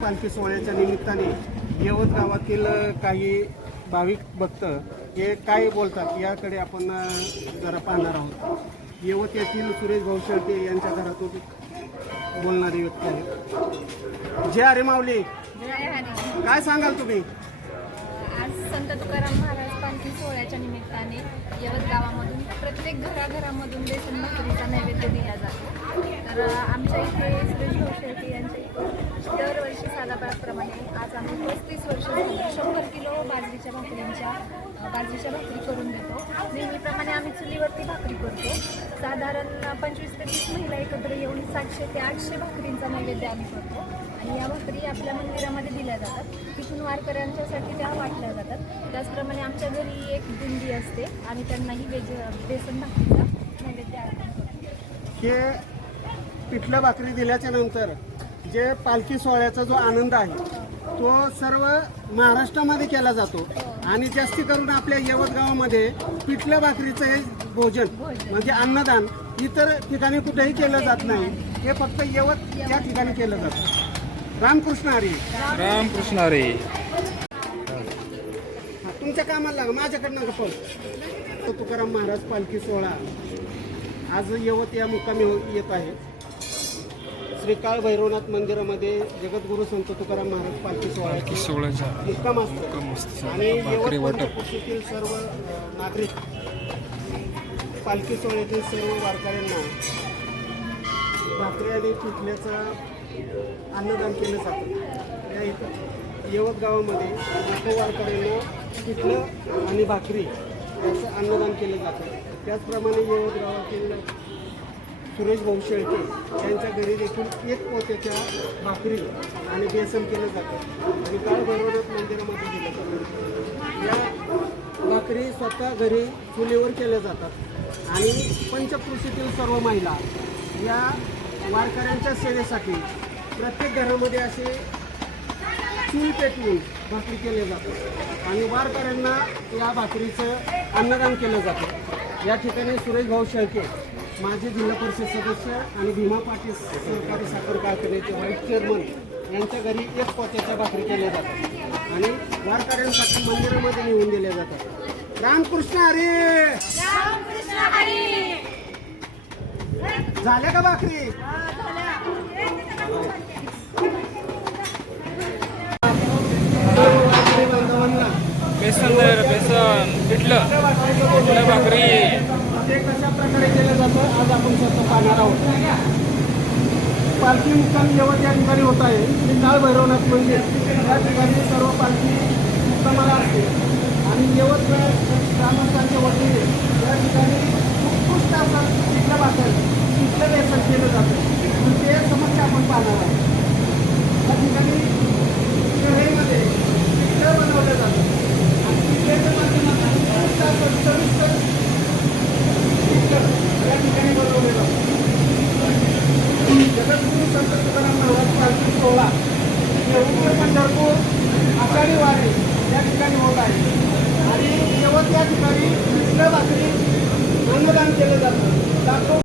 पालखी सोहळ्याच्या निमित्ताने यवत गावातील काही भाविक भक्त हे काय बोलतात याकडे आपण जरा पाहणार आहोत. यवत येथील सुरेश भाऊ शेळके यांच्या घरातून बोलणारी व्यक्ती आहे जे अरे माऊली. जय काय सांगाल तुम्ही? आज संत तुकाराम महाराज पालखी सोहळ्याच्या निमित्ताने यवत गावामधून प्रत्येक घराघरामधून बेसन भाकरीचा नैवेद्य दिला जातो. तर आमच्या इथे सुरेश भाऊ शेळके यांच्या इथे दरवर्षी साधाप्रमाणे आज आम्ही पस्तीस वर्ष शंभर किलो बाजरीच्या भाकरींच्या बाजरीच्या भाकरी करून देतो नेहमीप्रमाणे आम्ही चुलीवरती भाकरी करतो. साधारण पंचवीस ते तीस महिला एकत्र येऊन सातशे ते आठशे भाकरींचा नैवेद्य आम्ही करतो. आणि या भाकरी आपल्या मंदिरामध्ये दिल्या जातात. तिथून वारकऱ्यांच्यासाठी त्या वाटल्या जातात. त्याचप्रमाणे आमच्या घरी एक दिंडी असते. आणि त्यांनाही वेज बेसन भाकरीचा नैवेद्य अर्पण करतो. हे पिठलं भाकरी दिल्याच्या नंतर जे पालखी सोहळ्याचा जो आनंद आहे तो सर्व महाराष्ट्रामध्ये केला जातो. आणि जास्ती करून आपल्या यवत गावामध्ये पिठल्या भाकरीचं हे भोजन म्हणजे अन्नदान इतर ठिकाणी कुठेही केलं जात नाही. हे फक्त यवत या ठिकाणी केलं जातं. रामकृष्ण हरी. रामकृष्ण हरे. हा, तुमच्या कामाला लागा माझ्याकडनं पण तुकाराम महाराज पालखी सोहळा. आज यवत या मुक्कामी येत आहे. श्री काळ भैरवनाथ मंदिरामध्ये जगद्गुरू संत तुकाराम महाराज पालखी सोहळ्याची सोहळ्याचा मुक्काम असतो आणि भाकरी यवत वाटप. पंचक्रोशीतील सर्व नागरिक पालखी सोहळ्यातील सर्व वारकऱ्यांना भाकरी आणि पिठल्याचं अन्नदान केलं जातं. या इथं यवत गावामध्ये लाखो वारकऱ्यांना पिठलं आणि भाकरी याचं अन्नदान केलं जातं. त्याचप्रमाणे यवत गावातील सुरेश भाऊ शेळके यांच्या घरी देखील एक पोत्याच्या भाकरी आणि बेसन केलं जातं. आणि काळ भैरवनाथ मंदिरामध्ये दिलं जातं. या भाकरी स्वतः घरी चुलीवर केल्या जातात. आणि पंचकृषीतील सर्व महिला या वारकऱ्यांच्या सेवेसाठी प्रत्येक घरामध्ये असे चूल पेटवून भाकरी केले जातात. आणि वारकऱ्यांना या भाकरीचं अन्नदान केलं जातं. या ठिकाणी सुरेश भाऊ शेळके माजी जिल्हा परिषद सदस्य आणि भीमा पाटील सहकारी साखर कारखान्याचे व्हाईस चेअरमन यांच्या घरी एक पोत्याच्या भाकरी केल्या जातात आणि वारकऱ्यांसाठी मंदिरामध्ये नेऊन दिल्या जातात. रामकृष्ण हरी! झाल्या का भाकरी? बेसन बेसन पिठलं. पिठलं भाकरी. ते कशा प्रकारे केलं जातं आज आपण स्वतः पाहणार आहोत. पालखी मुक्काम जेव्हा त्या ठिकाणी होत आहे ते काळ भैरवनाथ मंदिर या ठिकाणी सर्व पालखी मुक्कामाला असते. आणि यवत ग्रामस्थांच्या वतीने या ठिकाणी उत्कृष्ट असं तिथलं भाकर तिथलं व्यसन केलं जातं आणि ते समस्या आपण पाहणार आहोत या ठिकाणी कढईमध्ये पिठलं बनवलं जातं आणि पिठल्याच्या माध्यमातून उत्कृष्ट असं चविष्ट या ठिकाणी बनवलेलं जगद्गुरू संत तुकाराम महाराज पालखी सोहळा येऊर पंढरपूर आषाढी वारी या ठिकाणी होत आहे आणि यवत या ठिकाणी पिठलं भाकरी अन्नदान केलं जातं. लाखो